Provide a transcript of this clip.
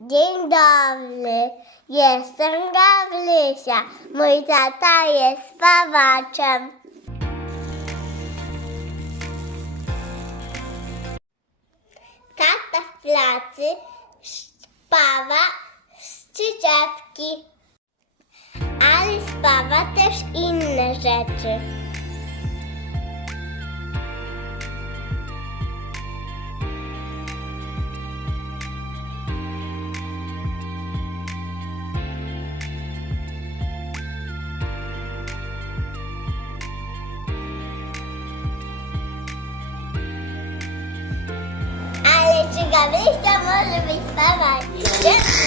Dzień dobry, jestem Gabrysia. Mój tata jest spawaczem. Tata w pracy spawa z ale spawa też inne rzeczy. gelmeyi istemem. Öyle bir istemem.